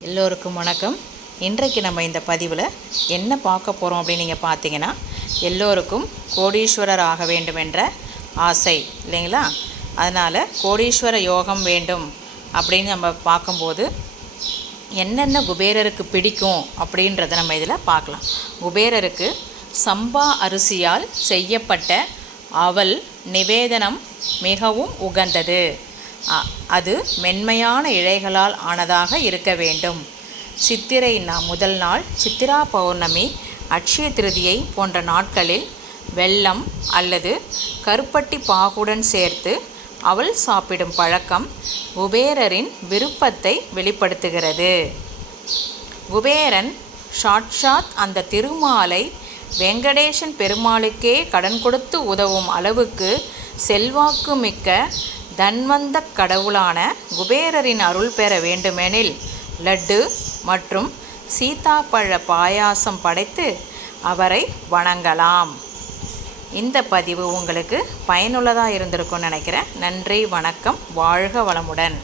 எல்லோருக்கும் வணக்கம். இன்றைக்கு நம்ம இந்த பதிவில் என்ன பார்க்க போகிறோம் அப்படின்னு நீங்கள் பார்த்தீங்கன்னா எல்லோருக்கும் கோடீஸ்வரர் ஆக வேண்டும் என்ற ஆசை இல்லைங்களா? அதனால் கோடீஸ்வர யோகம் வேண்டும் அப்படின்னு நம்ம பார்க்கும்போது என்னென்ன குபேரருக்கு பிடிக்கும் அப்படின்றத நம்ம இதில் பார்க்கலாம். குபேரருக்கு சம்பா அரிசியால் செய்யப்பட்ட அவல் நிவேதனம் மிகவும் உகந்தது. அது மென்மையான இழைகளால் ஆனதாக இருக்க வேண்டும். சித்திரை முதல் நாள் சித்திரா பௌர்ணமி அட்சய திருதியை போன்ற நாட்களில் வெல்லம் அல்லது கருப்பட்டி பாகுடன் சேர்த்து அவள் சாப்பிடும் பழக்கம் குபேரரின் விருப்பத்தை வெளிப்படுத்துகிறது. குபேரன் ஷாட்ஷாத் அந்த திருமாலை வெங்கடேசன் பெருமாளுக்கே கடன் கொடுத்து உதவும் அளவுக்கு செல்வாக்கு மிக்க தன்வந்த கடவுளான குபேரரின் அருள் பெற வேண்டுமெனில் லட்டு மற்றும் சீதாப்பழ பாயாசம் படைத்து அவரை வணங்கலாம். இந்த பதிவு உங்களுக்கு பயனுள்ளதாக இருந்திருக்கும்னு நினைக்கிறேன். நன்றி வணக்கம் வாழ்க வளமுடன்.